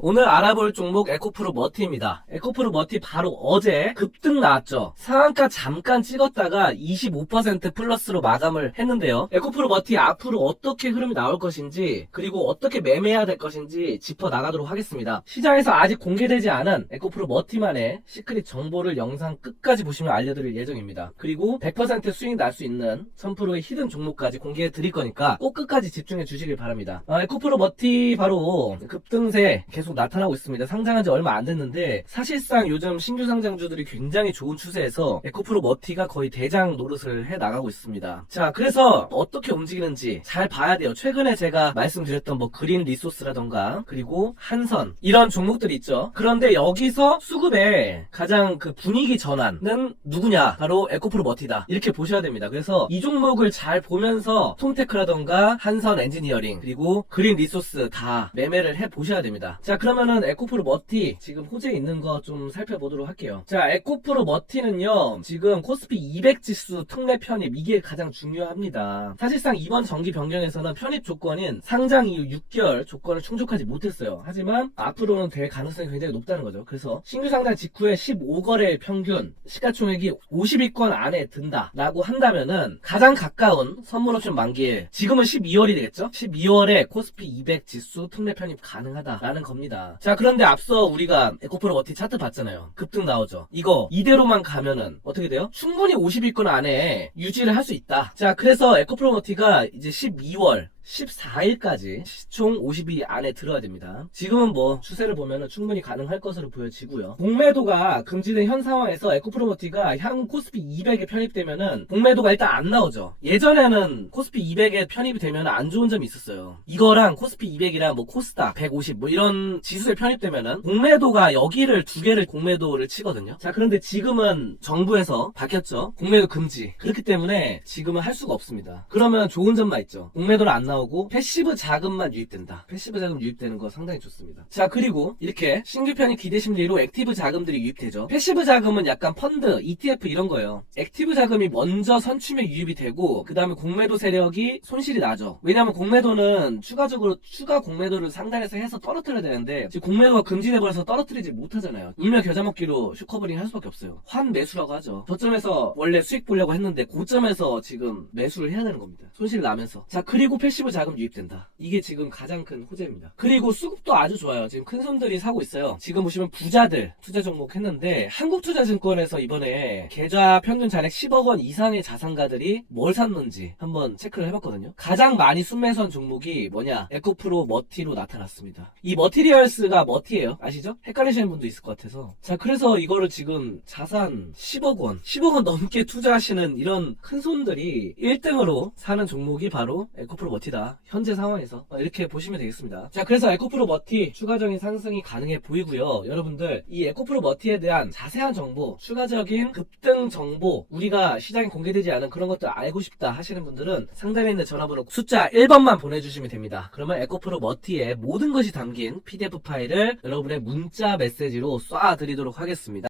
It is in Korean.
오늘 알아볼 종목 에코프로 머티입니다. 에코프로 머티 바로 어제 급등 나왔죠. 상한가 잠깐 찍었다가 25% 플러스로 마감을 했는데요. 에코프로 머티 앞으로 어떻게 흐름이 나올 것인지 그리고 어떻게 매매해야 될 것인지 짚어 나가도록 하겠습니다. 시장에서 아직 공개되지 않은 에코프로 머티만의 시크릿 정보를 영상 끝까지 보시면 알려드릴 예정입니다. 그리고 100% 수익 날 수 있는 1000%의 히든 종목까지 공개해 드릴 거니까 꼭 끝까지 집중해 주시길 바랍니다. 아, 에코프로 머티 바로 급등세 계속 나타나고 있습니다. 상장한 지 얼마 안 됐는데 사실상 요즘 신규 상장주들이 굉장히 좋은 추세에서 에코프로 머티가 거의 대장 노릇을 해 나가고 있습니다. 자, 그래서 어떻게 움직이는지 잘 봐야 돼요. 최근에 제가 말씀드렸던 뭐 그린 리소스라던가 그리고 한선 이런 종목들이 있죠. 그런데 여기서 수급의 가장 그 분위기 전환은 누구냐? 바로 에코프로 머티다. 이렇게 보셔야 됩니다. 그래서 이 종목을 잘 보면서 톰테크라던가 한선 엔지니어링 그리고 그린 리소스 다 매매를 해 보셔야 됩니다. 자, 그러면은 에코프로 머티 지금 호재에 있는 거 좀 살펴보도록 할게요. 자, 에코프로 머티는요. 지금 코스피 200 지수 특례 편입 이게 가장 중요합니다. 사실상 이번 정기 변경에서는 편입 조건인 상장 이후 6개월 조건을 충족하지 못했어요. 하지만 앞으로는 될 가능성이 굉장히 높다는 거죠. 그래서 신규 상장 직후에 15거래 평균 시가총액이 50위권 안에 든다라고 한다면은 가장 가까운 선물 옵션 만기에 지금은 12월이 되겠죠? 12월에 코스피 200 지수 특례 편입 가능하다라는 겁니다. 자, 그런데 앞서 우리가 에코프로 머티 차트 봤잖아요. 급등 나오죠. 이거 이대로만 가면은 어떻게 돼요? 충분히 50위권 안에 유지를 할 수 있다. 자, 그래서 에코프로 머티가 이제 12월 14일까지 시총 50위 안에 들어야 됩니다. 지금은 뭐 추세를 보면 충분히 가능할 것으로 보여지고요. 공매도가 금지된 현 상황에서 에코프로머티가 향후 코스피 200에 편입되면은 공매도가 일단 안 나오죠. 예전에는 코스피 200에 편입이 되면 안 좋은 점이 있었어요. 이거랑 코스피 200이랑 뭐 코스닥 150 뭐 이런 지수에 편입되면은 공매도가 여기를 두 개를 공매도를 치거든요. 자 그런데 지금은 정부에서 밝혔죠. 공매도 금지. 그렇기 때문에 지금은 할 수가 없습니다. 그러면 좋은 점만 있죠. 공매도는 안 나오 고 패시브 자금만 유입된다. 패시브 자금 유입되는 거 상당히 좋습니다. 자 그리고 이렇게 신규 편입 기대 심리로 액티브 자금들이 유입되죠. 패시브 자금은 약간 펀드, ETF 이런 거예요. 액티브 자금이 먼저 선춤에 유입이 되고 그 다음에 공매도 세력이 손실이 나죠. 왜냐하면 공매도는 추가적으로 추가 공매도를 상단에서 해서 떨어뜨려야 되는데 지금 공매도가 금지돼 버려서 떨어뜨리지 못하잖아요. 울며 겨자 먹기로 슈커버링 할 수밖에 없어요. 환 매수라고 하죠. 저점에서 원래 수익 보려고 했는데 고점에서 지금 매수를 해야 되는 겁니다. 손실 나면서. 자 그리고 패시브 자금 유입된다. 이게 지금 가장 큰 호재입니다. 그리고 수급도 아주 좋아요. 지금 큰 손들이 사고 있어요. 지금 보시면 부자들 투자 종목 했는데 한국투자증권에서 이번에 계좌 평균 잔액 10억 원 이상의 자산가들이 뭘 샀는지 한번 체크를 해봤거든요. 가장 많이 순매수한 종목이 뭐냐? 에코프로 머티로 나타났습니다. 이 머티리얼스가 머티예요. 아시죠? 헷갈리시는 분도 있을 것 같아서. 자, 그래서 이거를 지금 자산 10억 원, 10억 원 넘게 투자하시는 이런 큰 손들이 1등으로 사는 종목이 바로 에코프로 머티 다. 현재 상황에서 어, 이렇게 보시면 되겠습니다. 자, 그래서 에코프로 머티 추가적인 상승이 가능해 보이고요. 여러분들 이 에코프로 머티에 대한 자세한 정보, 추가적인 급등 정보, 우리가 시장에 공개되지 않은 그런 것들 알고 싶다 하시는 분들은 상단에 있는 전화번호 숫자 1번만 보내주시면 됩니다. 그러면 에코프로 머티에 모든 것이 담긴 PDF 파일을 여러분의 문자 메시지로 쏴 드리도록 하겠습니다.